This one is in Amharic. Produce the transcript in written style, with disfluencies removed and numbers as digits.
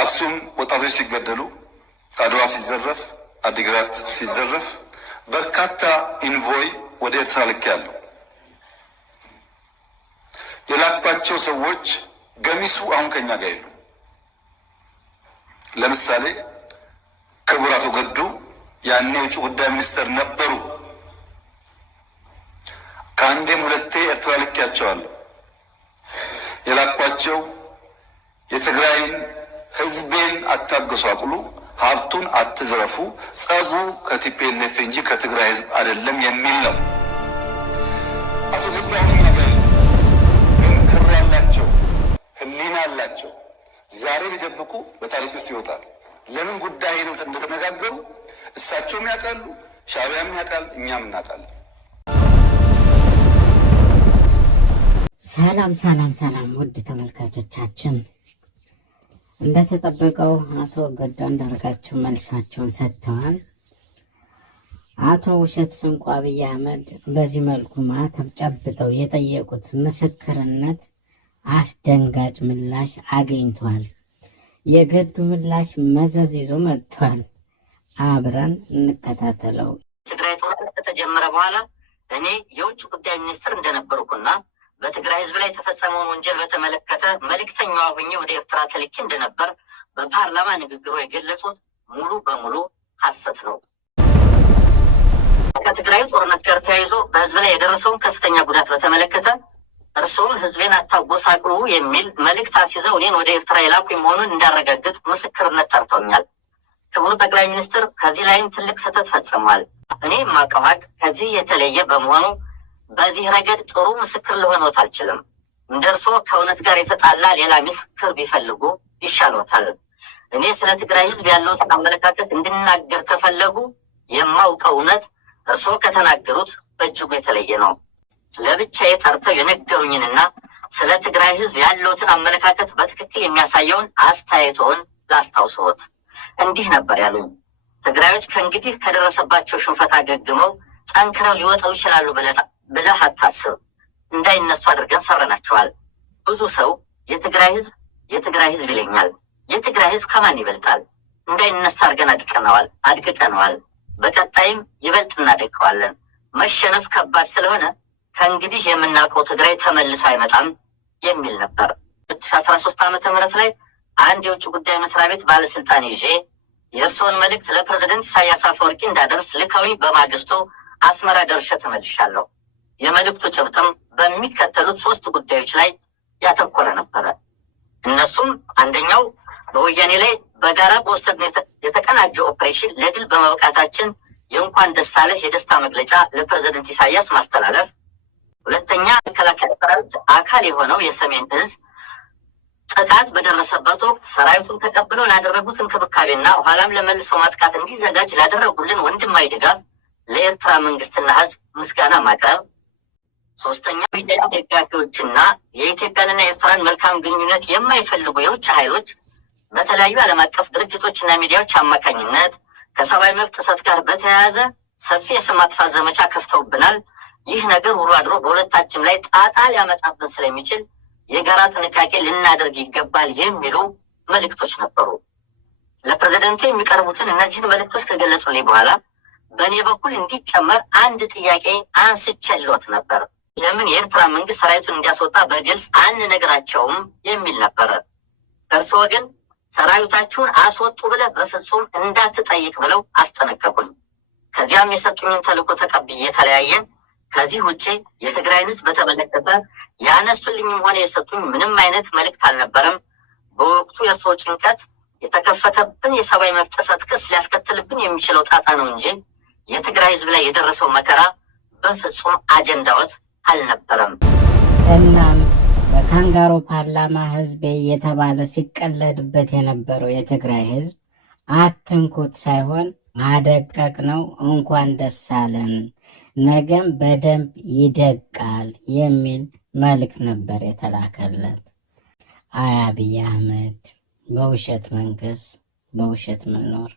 አክሱም ወጣቶች ሲገደሉ፣ አድዋ ሲዘረፍ፣ አዲግራት ሲዘረፍ በርካታ ኢንቮይ ወደ ኤርትራ ልኬያለሁ። የላኳቸው ሰዎች ገሚሱ አሁን ከኛ ጋር የሉ። ለምሳሌ ክቡር አቶ ገዱ ያኔ የውጭ ጉዳይ ሚኒስትር ነበሩ። ከአንዴም ሁለቴ ኤርትራ ልኬያቸዋለሁ። የላኳቸው የትግራይን ህዝቤን አታገሷቅሉ፣ ሀብቱን አትዝረፉ፣ ጸቡ ከቲፒኤልኤፍ እንጂ ከትግራይ ህዝብ አይደለም የሚል ነው። አቶ ገዱ አሁን እኛ ጋር ግን ክር ያላቸው ህሊና ያላቸው ዛሬ ቢደብቁ በታሪክ ውስጥ ይወጣል። ለምን ጉዳይ ነው እንደተነጋገሩ እሳቸውም ያውቃሉ፣ ሻዕቢያም ያውቃል፣ እኛም እናውቃለን። ሰላም ሰላም ሰላም ውድ ተመልካቾቻችን፣ እንደተጠበቀው አቶ ገዱ አንዳርጋቸው መልሳቸውን ሰጥተዋል። አቶ ውሸት ስንቁ አብይ አህመድ በዚህ መልኩ ማተብ ጨብጠው የጠየቁት ምስክርነት አስደንጋጭ ምላሽ አግኝቷል። የገዱ ምላሽ መዘዝ ይዞ መጥቷል። አብረን እንከታተለው። ትግራይ ጦርነት ከተጀመረ በኋላ እኔ የውጭ ጉዳይ ሚኒስትር እንደነበርኩና በትግራይ ህዝብ ላይ የተፈጸመውን ወንጀል በተመለከተ መልእክተኛዋ ሆኜ ወደ ኤርትራ ተልኬ እንደነበር በፓርላማ ንግግሩ የገለጹት ሙሉ በሙሉ ሐሰት ነው። ከትግራይ ጦርነት ጋር ተያይዞ በህዝብ ላይ የደረሰውን ከፍተኛ ጉዳት በተመለከተ እርስዎ ህዝቤን አታጎሳቅሉ የሚል መልእክት አስይዘው እኔን ወደ ኤርትራ የላኩ መሆኑን እንዳረጋግጥ ምስክርነት ጠርተውኛል። ክቡር ጠቅላይ ሚኒስትር ከዚህ ላይም ትልቅ ስህተት ፈጽሟል። እኔ የማውቀው ሀቅ ከዚህ የተለየ በመሆኑ በዚህ ረገድ ጥሩ ምስክር ልሆኖት አልችልም። እንደ እርስዎ ከእውነት ጋር የተጣላ ሌላ ምስክር ቢፈልጉ ይሻሎታል። እኔ ስለ ትግራይ ህዝብ ያለውትን አመለካከት እንድናገር ከፈለጉ የማውቀው እውነት እርስዎ ከተናገሩት በእጅጉ የተለየ ነው። ለብቻዬ ጠርተው የነገሩኝንና ስለ ትግራይ ህዝብ ያለውትን አመለካከት በትክክል የሚያሳየውን አስተያየቶን ላስታውሰዎት። እንዲህ ነበር ያሉኝ። ትግራዮች ከእንግዲህ ከደረሰባቸው ሽንፈት አገግመው ጠንክረው ሊወጣው ይችላሉ ብለህ አታስብ። እንዳይነሱ አድርገን ሰብረናቸዋል። ብዙ ሰው የትግራይ ህዝብ ይለኛል። የትግራይ ህዝብ ከማን ይበልጣል? እንዳይነሳ አድርገን አድቅቀነዋል። በቀጣይም ይበልጥ እናደቀዋለን። መሸነፍ ከባድ ስለሆነ ከእንግዲህ የምናውቀው ትግራይ ተመልሶ አይመጣም የሚል ነበር። 2013 ዓ.ም ላይ አንድ የውጭ ጉዳይ መስሪያ ቤት ባለስልጣን ይዤ የእርስዎን መልእክት ለፕሬዝደንት ኢሳያስ አፈወርቂ እንዳደርስ ልከውኝ በማግስቱ አስመራ ደርሼ ተመልሻለሁ። የመልእክቱ ጭብጥም በሚከተሉት 3 ጉዳዮች ላይ ያተኮረ ነበረ። እነሱም አንደኛው በወያኔ ላይ በጋራ በወሰድነው የተቀናጀ ኦፕሬሽን ለድል በመብቃታችን የእንኳን ደስ አለህ የደስታ መግለጫ ለፕሬዝደንት ኢሳያስ ማስተላለፍ፣ ሁለተኛ መከላከያ ሰራዊት አካል የሆነው የሰሜን እዝ ጥቃት በደረሰበት ወቅት ሰራዊቱን ተቀብለው ላደረጉት እንክብካቤና ኋላም ለመልሶ ማጥቃት እንዲዘጋጅ ላደረጉልን ወንድማዊ ድጋፍ ለኤርትራ መንግስትና ህዝብ ምስጋና ማቅረብ፣ ሶስተኛ ደጋፊዎችና የኢትዮጵያንና የኤርትራን መልካም ግንኙነት የማይፈልጉ የውጭ ኃይሎች በተለያዩ ዓለም አቀፍ ድርጅቶችና ሚዲያዎች አማካኝነት ከሰብአዊ መብት ጥሰት ጋር በተያያዘ ሰፊ የስም ማጥፋት ዘመቻ ከፍተውብናል። ይህ ነገር ውሎ አድሮ በሁለታችን ላይ ጣጣ ሊያመጣብን ስለሚችል የጋራ ጥንቃቄ ልናደርግ ይገባል የሚሉ መልእክቶች ነበሩ። ለፕሬዝደንቱ የሚቀርቡትን እነዚህን መልእክቶች ከገለጹልኝ በኋላ በእኔ በኩል እንዲጨመር አንድ ጥያቄ አንስቼልዎት ነበር። ለምን የኤርትራ መንግስት ሰራዊቱን እንዲያስወጣ በግልጽ አንነግራቸውም የሚል ነበረ። እርስዎ ግን ሰራዊታችሁን አስወጡ ብለህ በፍጹም እንዳትጠይቅ ብለው አስጠነቀቁኝ። ከዚያም የሰጡኝን ተልዕኮ ተቀብዬ ተለያየን። ከዚህ ውጭ የትግራይን ህዝብ በተመለከተ ያነሱልኝም ሆነ የሰጡኝ ምንም አይነት መልእክት አልነበረም። በወቅቱ የእርስዎ ጭንቀት የተከፈተብን የሰብአዊ መብት ጥሰት ክስ ሊያስከትልብን የሚችለው ጣጣ ነው እንጂ የትግራይ ህዝብ ላይ የደረሰው መከራ በፍጹም አጀንዳዎት አልነበረም። እናም በካንጋሮ ፓርላማ ህዝቤ የተባለ ሲቀለድበት የነበረው የትግራይ ህዝብ አትንኩት ሳይሆን አደቀቅ ነው፣ እንኳን ደስ አለን፣ ነገም በደንብ ይደቃል የሚል መልእክት ነበር የተላከለት። አይ አብይ አህመድ በውሸት መንገስ በውሸት መኖር